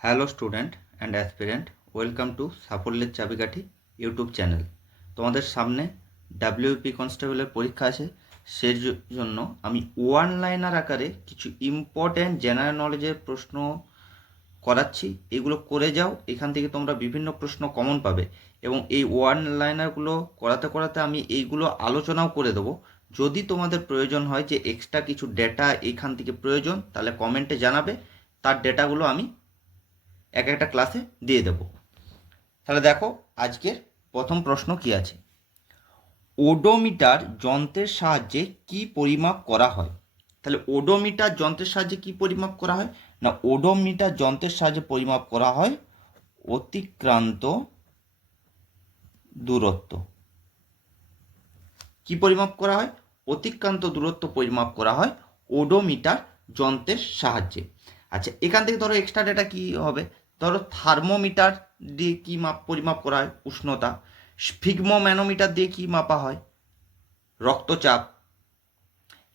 Hello student and aspirant, welcome to সাফল্যের চাবিকাঠি YouTube channel. তোমাদের সামনে ডাব্লিউপি কনস্টেবলের পরীক্ষা আছে, সেই জন্য আমি ওয়ান লাইনার আকারে কিছু ইম্পর্ট্যান্ট জেনারেল নলেজের প্রশ্ন করাচ্ছি। এগুলো করে যাও, এখান থেকে তোমরা বিভিন্ন প্রশ্ন কমন পাবে এবং এই ওয়ান লাইনারগুলো করাতে করাতে আমি এইগুলো আলোচনাও করে দেবো। যদি তোমাদের প্রয়োজন হয় যে এক্সট্রা কিছু ডেটা এখান থেকে প্রয়োজন, তাহলে কমেন্টে জানাবে, তার ডেটাগুলো আমি এক একটা ক্লাসে দিয়ে দেব। তাহলে দেখো আজকের প্রথম প্রশ্ন কি আছে। ওডোমিটার যন্ত্রের সাহায্যে কি পরিমাপ করা হয়? তাহলে ওডোমিটার যন্ত্রের সাহায্যে কি পরিমাপ করা হয় না, ওডোমিটার যন্ত্রের সাহায্যে পরিমাপ করা হয় অতিক্রান্ত দূরত্ব। কি পরিমাপ করা হয়? অতিক্রান্ত দূরত্ব পরিমাপ করা হয় ওডোমিটার যন্ত্রের সাহায্যে। আচ্ছা, এখান থেকে ধরো এক্সট্রা ডেটা কি হবে? ধরো থার্মোমিটার দিয়ে কি পরিমাপ করা হয়? উষ্ণতা। স্ফিগমোম্যানোমিটার দিয়ে কি মাপা হয়? রক্তচাপ।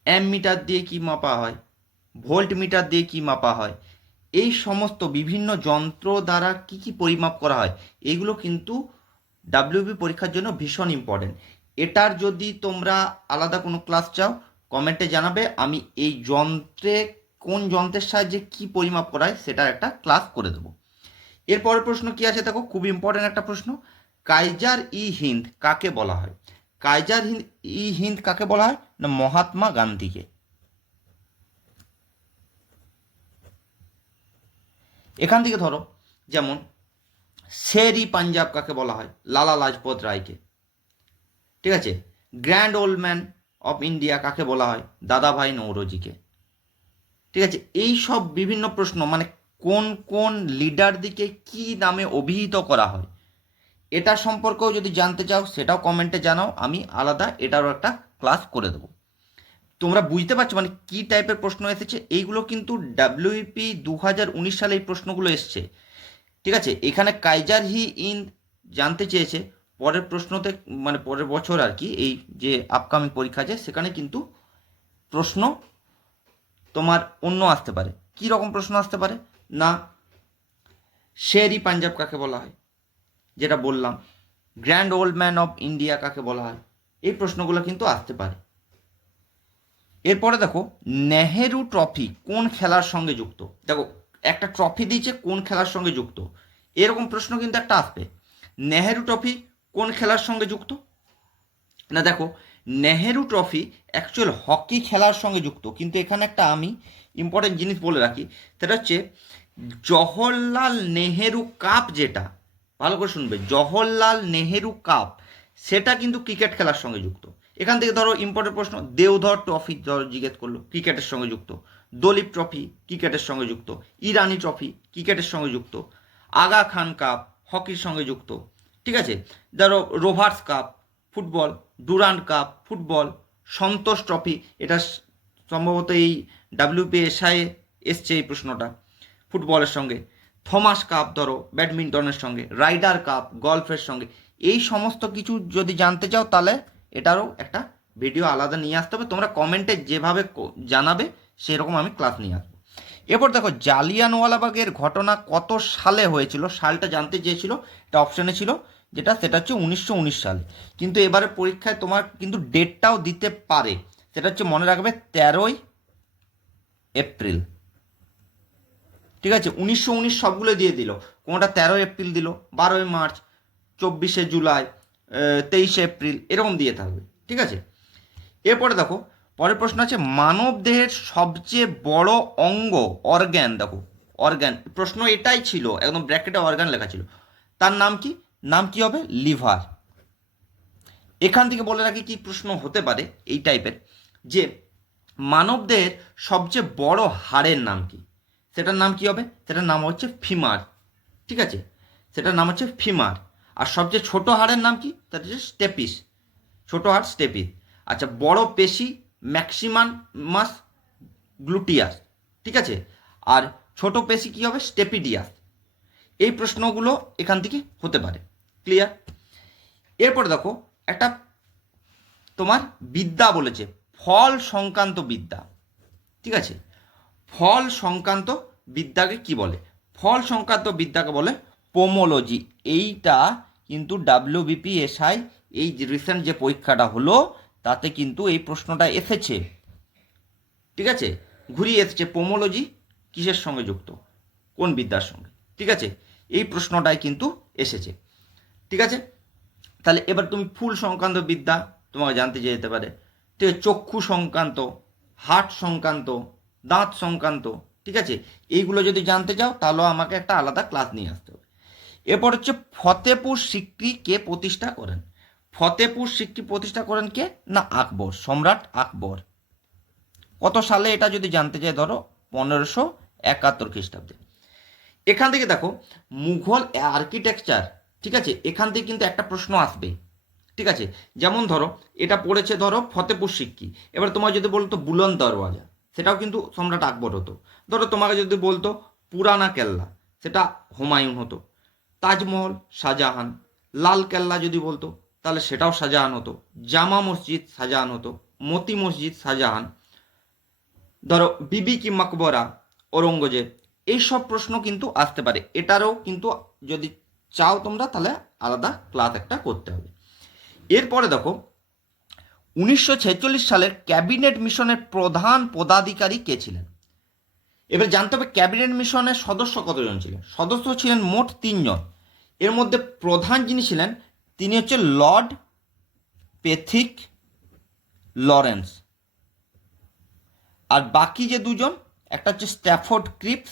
অ্যামমিটার দিয়ে কি মাপা হয়? ভোল্টমিটার দিয়ে কি মাপা হয়? এই সমস্ত বিভিন্ন যন্ত্র দ্বারা কি কি পরিমাপ করা হয়, এগুলো কিন্তু ডাব্লিউবি পরীক্ষার জন্য ভীষণ ইম্পর্টেন্ট। এটার যদি তোমরা আলাদা কোনো ক্লাস চাও, কমেন্টে জানাবে, আমি এই যন্ত্রে কোন যন্ত্রের সাহায্যে কি পরিমাপ করা হয় সেটার একটা ক্লাস করে দেবো। এরপরের প্রশ্ন কি আছে দেখো, খুব ইম্পর্টেন্ট একটা প্রশ্ন। কাইজার ই হিন্দ কাকে বলা হয়? কাইজার ই হিন্দ কাকে বলা হয় না, মহাত্মা গান্ধীকে। এখান থেকে ধরো যেমন শের ই পাঞ্জাব কাকে বলা হয়? লালা লাজপত রায়কে। ঠিক আছে। Grand old man of India কাকে বলা হয়? দাদাভাই নৌরোজিকে। ঠিক আছে। এই সব বিভিন্ন প্রশ্ন, মানে কোন কোন লিডার দিকে কি নামে অভিহিত করা হয়, এটা সম্পর্কেও যদি জানতে চাও সেটাও কমেন্টে জানাও, আমি আলাদা এটারও একটা ক্লাস করে দেবো। তোমরা বুঝতে পারছো মানে কি টাইপের প্রশ্ন এসেছে? এইগুলো কিন্তু ডাব্লিউপি 2019 সালে এই প্রশ্নগুলো এসছে। ঠিক আছে। এখানে কাইজার হি ইন্দ জানতে চেয়েছে, পরের প্রশ্নতে মানে পরের বছর আর কি, এই যে আপকামিং পরীক্ষা আছে সেখানে কিন্তু প্রশ্ন তোমার অন্য আসতে পারে। কি রকম প্রশ্ন আসতে পারে না, শের ই পাঞ্জাব কাকে বলা হয়, যেটা বললাম। Grand old man of India কাকে বলা হয়, এই প্রশ্নগুলো কিন্তু আসতে পারে। এরপরে দেখো, নেহেরু ট্রফি কোন খেলার সঙ্গে যুক্ত? দেখো একটা ট্রফি দিয়েছে, কোন খেলার সঙ্গে যুক্ত, এরকম প্রশ্ন কিন্তু একটা আসবে। নেহেরু ট্রফি কোন খেলার সঙ্গে যুক্ত? না দেখো, নেহেরু ট্রফি অ্যাকচুয়াল হকি খেলার সঙ্গে যুক্ত, কিন্তু এখানে একটা আমি ইম্পর্টেন্ট জিনিস বলে রাখি, সেটা হচ্ছে জওহরলাল নেহেরু কাপ, যেটা ভালো করে শুনবে, জওহরলাল নেহেরু কাপ, সেটা কিন্তু ক্রিকেট খেলার সঙ্গে যুক্ত। এখান থেকে ধরো ইম্পর্টেন্ট প্রশ্ন, দেওধর ট্রফি ধরো জিজ্ঞেস করলো, ক্রিকেটের সঙ্গে যুক্ত। দলীপ ট্রফি ক্রিকেটের সঙ্গে যুক্ত। ইরানি ট্রফি ক্রিকেটের সঙ্গে যুক্ত। আগা খান কাপ হকির সঙ্গে যুক্ত। ঠিক আছে। ধরো Rovers cup football, Durand cup football, Santosh trophy, এটা সম্ভবত এই ডাব্লিউপিএসআই এসছে এই প্রশ্নটা, ফুটবলের সঙ্গে। থমাস কাপ ধরো ব্যাডমিন্টনের সঙ্গে। রাইডার কাপ গলফের সঙ্গে। এই সমস্ত কিছু যদি জানতে চাও তাহলে এটারও একটা ভিডিও আলাদা নিয়ে আসতে হবে, তোমরা কমেন্টে যেভাবে জানাবে সেরকম আমি ক্লাস নিয়ে আসবো। এরপর দেখো, জালিয়ানওয়ালাবাগের ঘটনা কত সালে হয়েছিল, সালটা জানতে চেয়েছিল, এটা অপশানে ছিল, সেটা হচ্ছে 1919 সালে। কিন্তু এবারে পরীক্ষায় তোমার কিন্তু ডেটটাও দিতে পারে, সেটা হচ্ছে মনে রাখবে 13ই এপ্রিল। ঠিক আছে। 1919 সবগুলো দিয়ে দিল, কোনোটা 13 এপ্রিল দিল, 12ই মার্চ, 24শে জুলাই, 23শে এপ্রিল, এরকম দিয়ে থাকবে। ঠিক আছে। এরপরে দেখো, পরের প্রশ্ন আছে, মানব দেহের সবচেয়ে বড় অঙ্গ, অর্গ্যান, দেখো অর্গ্যান, প্রশ্ন এটাই ছিল, একদম ব্র্যাকেটে অর্গ্যান লেখা ছিল, তার নাম কি? নাম কি হবে? লিভার। এখান থেকে বলে রাখি কি প্রশ্ন হতে পারে এই টাইপের, যে মানবদেহের সবচেয়ে বড় হাড়ের নাম কি? সেটার নাম কি হবে? সেটার নাম হচ্ছে ফিমার। ঠিক আছে। সেটার নাম হচ্ছে ফিমার। আর সবচেয়ে ছোট হাড়ের নাম কি? সেটা হচ্ছে স্টেপিস, ছোট হাড় স্টেপিস। আচ্ছা, বড় পেশি ম্যাক্সিমাম মাস গ্লুটিয়াস। ঠিক আছে। আর ছোট পেশি কি হবে? স্টেপিডিয়াস। এই প্রশ্নগুলো এখান থেকে হতে পারে। ক্লিয়ার? এরপর দেখো, একটা তোমার বিদ্যা বলেছে, ফল সংক্রান্ত বিদ্যা। ঠিক আছে। ফল সংক্রান্ত বিদ্যাকে কি বলে? ফল সংক্রান্ত বিদ্যাকে বলে পোমোলজি। এইটা কিন্তু WBPSI এই রিসেন্ট যে পরীক্ষাটা হলো তাতে কিন্তু এই প্রশ্নটা এসেছে, ঠিক আছে, ঘুরিয়ে এসেছে। পোমোলজি কিসের সঙ্গে যুক্ত, কোন বিদ্যার সঙ্গে, ঠিক আছে, এই প্রশ্নটাই কিন্তু এসেছে, ঠিক আছে। তাহলে এবার তুমি ফুল সংক্রান্ত বিদ্যা তোমাকে জানতে যেতে পারে, ঠিক আছে, চক্ষু সংক্রান্ত, হার্ট সংক্রান্ত, দাঁত সংক্রান্ত, ঠিক আছে, এইগুলো যদি জানতে চাও তাহলে আমাকে একটা আলাদা ক্লাস নিয়ে আসতে হবে। এরপর হচ্ছে ফতেপুর সিক্রি কে প্রতিষ্ঠা করেন। ফতেপুর সিক্রি প্রতিষ্ঠা করেন কে না আকবর, সম্রাট আকবর। কত সালে এটা যদি জানতে চাই, ধরো 1571 খ্রিস্টাব্দে। এখান থেকে দেখো মুঘল আর্কিটেকচার, ঠিক আছে, এখান থেকে কিন্তু একটা প্রশ্ন আসবে, ঠিক আছে। যেমন ধরো এটা পড়েছে ধরো ফতেপুর সিক্রি, এবার তোমার যদি বলতো বুলন্দ দরওয়াজা, সেটাও কিন্তু সম্রাট আকবর হতো। ধরো তোমাকে যদি বলতো পুরানা কেল্লা, সেটা হুমায়ুন হতো। তাজমহল শাহজাহান, লাল কেল্লা যদি বলতো তাহলে সেটাও শাহজাহান হতো। জামা মসজিদ শাহজাহান হতো, মতি মসজিদ শাহজাহান, ধরো বিবি কি মকবরা ঔরঙ্গজেব। এইসব প্রশ্ন কিন্তু আসতে পারে, এটারও কিন্তু যদি চাও তোমরা তাহলে আলাদা ক্লাস একটা করতে হবে। এরপরে দেখো 1946 সালের ক্যাবিনেট মিশনের প্রধান পদাধিকারী কে ছিলেন। এবার জানতে হবে ক্যাবিনেট মিশনের সদস্য কতজন ছিলেন। সদস্য ছিলেন মোট 3 জন। এর মধ্যে প্রধান যিনি ছিলেন তিনি হচ্ছে লর্ড পেথিক লরেন্স, আর বাকি যে দুজন, একটা হচ্ছে স্ট্যাফোর্ড ক্রিপস,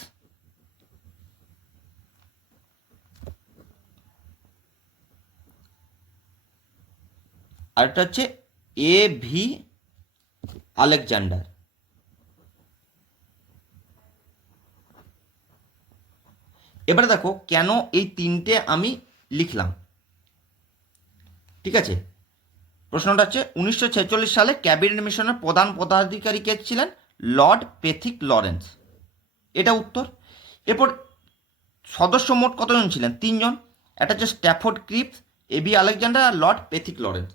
আর একটা হচ্ছে A.V. আলেকজান্ডার। এবারে দেখো কেন এই তিনটে আমি লিখলাম, ঠিক আছে। প্রশ্নটা হচ্ছে 1946 সালে ক্যাবিনেট মিশনের প্রধান পদাধিকারী কে ছিলেন, লর্ড পেথিক লরেন্স, এটা উত্তর। এরপর সদস্য মোট কতজন ছিলেন, 3 জন। একটা হচ্ছে স্ট্যাফোর্ড ক্রিপস, A.V. আলেকজান্ডার আর Lord Pethick Lawrence.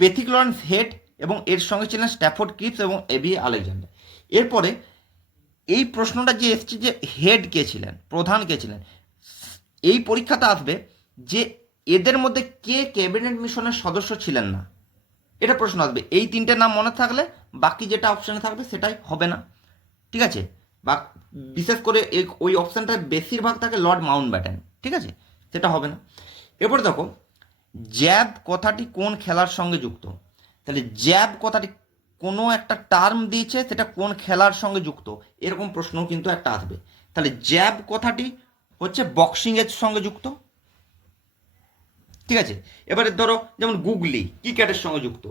Pethick Lawrence head এবং এর সঙ্গে ছিলেন স্ট্যাফোর্ড ক্রিপস এবং A.V. আলেকজান্ডার। এরপরে এই প্রশ্নটা যে এসছে যে হেড কে ছিলেন, প্রধান কে ছিলেন, এই পরীক্ষাতে আসবে যে এদের মধ্যে কে ক্যাবিনেট মিশনের সদস্য ছিলেন না, এটা প্রশ্ন আসবে। এই তিনটে নাম মনে থাকলে বাকি যেটা অপশানে থাকবে সেটাই হবে না, ঠিক আছে। বা বিশেষ করে ওই অপশানটায় বেশিরভাগ থাকে লর্ড মাউন্ট ব্যাটেন, ঠিক আছে, সেটা হবে না। এরপরে দেখো জ্যাব কথাটি কোন খেলার সঙ্গে যুক্ত। তাহলে জ্যাব কথাটি কোনো একটা টার্ম দিয়েছে, সেটা কোন খেলার সঙ্গে যুক্ত, এরকম প্রশ্ন কিন্তু একটা আসবে। তাহলে জ্যাব কথাটি হচ্ছে বক্সিংয়ের সঙ্গে যুক্ত, ঠিক আছে। এবারে ধরো যেমন গুগলি ক্রিকেটের সঙ্গে যুক্ত,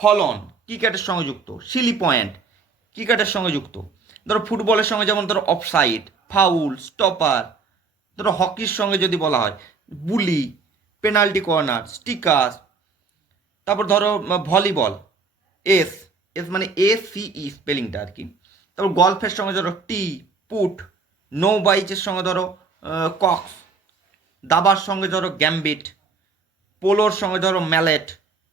ফলন ক্রিকেটের সঙ্গে যুক্ত, সিলি পয়েন্ট ক্রিকেটের সঙ্গে যুক্ত। ধরো ফুটবলের সঙ্গে যেমন ধরো অফসাইড, ফাউল, স্টপার। ধরো হকির সঙ্গে যদি বলা হয় বুলি, পেনাল্টি কর্নার, স্টিকার। তারপর ধরো ভলিবল, এস, এস মানে ACE স্পেলিংটা আর কি। তারপর গল্ফের সঙ্গে ধরো টি, পুট, নো বাইচের সঙ্গে ধরো কক্স, দাবার সঙ্গে ধরো গ্যাম্বিট, পোলোর সঙ্গে ধরো ম্যালেট,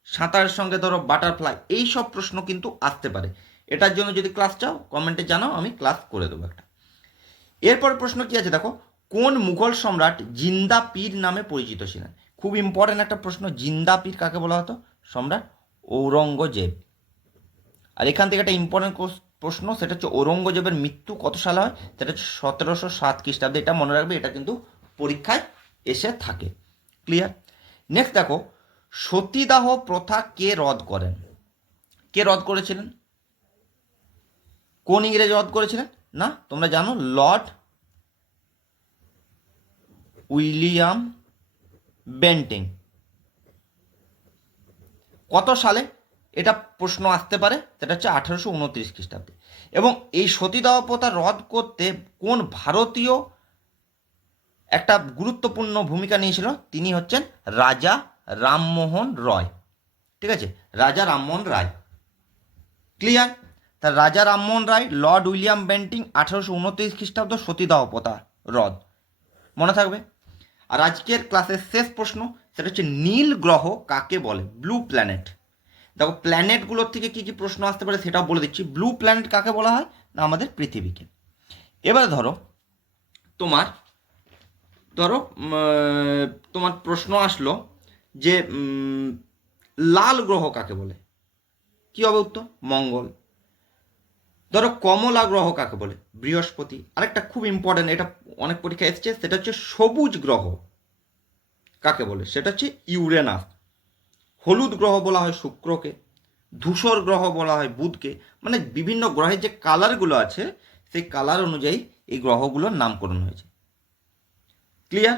সাঁতারের সঙ্গে ধরো বাটারফ্লাই। এই সব প্রশ্ন কিন্তু আসতে পারে। এটার জন্য যদি ক্লাস চাও কমেন্টে জানাও, আমি ক্লাস করে দেবো একটা। এরপর প্রশ্ন কি আছে দেখো, কোন মুঘল সম্রাট জিন্দা পীর নামে পরিচিত ছিলেন। খুব ইম্পর্টেন্ট একটা প্রশ্ন, জিন্দা পীর কাকে বলা হতো, সম্রাট ঔরঙ্গজেব। আর এখান থেকে একটা ইম্পর্টেন্ট প্রশ্ন, সেটা হচ্ছে ঔরঙ্গজেবের মৃত্যু কত সালে হয়, সেটা হচ্ছে 1707 খ্রিস্টাব্দে। এটা মনে রাখবে, এটা কিন্তু পরীক্ষায় এসে থাকে। ক্লিয়ার। নেক্সট দেখো সতীদাহ প্রথা কে রদ করেন। কে রদ করেছিলেন, কোন ইংরেজ রদ করেছিলেন না তোমরা জানো, লর্ড উইলিয়াম বেন্টিং। কত সালে এটা প্রশ্ন আসতে পারে, সেটা হচ্ছে 1829 খ্রিস্টাব্দে। এবং এই সতীদাহ প্রথা রদ করতে কোন ভারতীয় একটা গুরুত্বপূর্ণ ভূমিকা নিয়েছিল, তিনি হচ্ছেন রাজা রামমোহন রয়, ঠিক আছে, রাজা রামমোহন রায়। ক্লিয়ার। তা রাজা Rammohan Roy, Lord William Bentinck, 1829 খ্রিস্টাব্দ, সতীদাহ প্রথা রদ, মনে থাকবে। আর আজকের ক্লাসের শেষ প্রশ্ন, সেটা হচ্ছে নীল গ্রহ কাকে বলে, ব্লু প্ল্যানেট। দেখো প্ল্যানেটগুলোর থেকে কী কী প্রশ্ন আসতে পারে সেটাও বলে দিচ্ছি। ব্লু প্ল্যানেট কাকে বলা হয় না আমাদের পৃথিবীকে। এবার ধরো তোমার ধরো তোমার প্রশ্ন আসলো যে লাল গ্রহ কাকে বলে, কি হবে উত্তর? মঙ্গল। ধরো কমলা গ্রহ কাকে বলে? বৃহস্পতি। আরেকটা খুব ইম্পর্টেন্ট, এটা অনেক পরীক্ষা এসছে, সেটা হচ্ছে সবুজ গ্রহ কাকে বলে? সেটা হচ্ছে ইউরেনাস। হলুদ গ্রহ বলা হয় শুক্রকে, ধূসর গ্রহ বলা হয় বুধকে। মানে বিভিন্ন গ্রহের যে কালারগুলো আছে সেই কালার অনুযায়ী এই গ্রহগুলোর নামকরণ হয়েছে। ক্লিয়ার?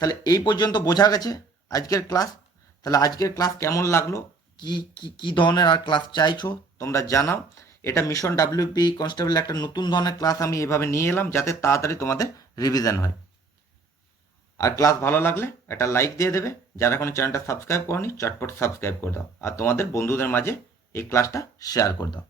তাহলে এই পর্যন্ত বোঝা গেছে আজকের ক্লাস। তাহলে আজকের ক্লাস কেমন লাগলো, কি কি কি ধরনের আর ক্লাস চাইছো তোমরা জানাও। এটা মিশন ডাব্লিউপি কনস্টেবল একটা নতুন ধরনের ক্লাস আমি এভাবে নিয়ে এলাম যাতে তাড়াতাড়ি তোমাদের রিভিশন হয়। আর ক্লাস ভালো লাগলে একটা লাইক দিয়ে দেবে, যারা এখনো চ্যানেলটা সাবস্ক্রাইব করনি চটপট সাবস্ক্রাইব করে দাও, আর তোমাদের বন্ধুদের মাঝে এই ক্লাসটা শেয়ার করে দাও।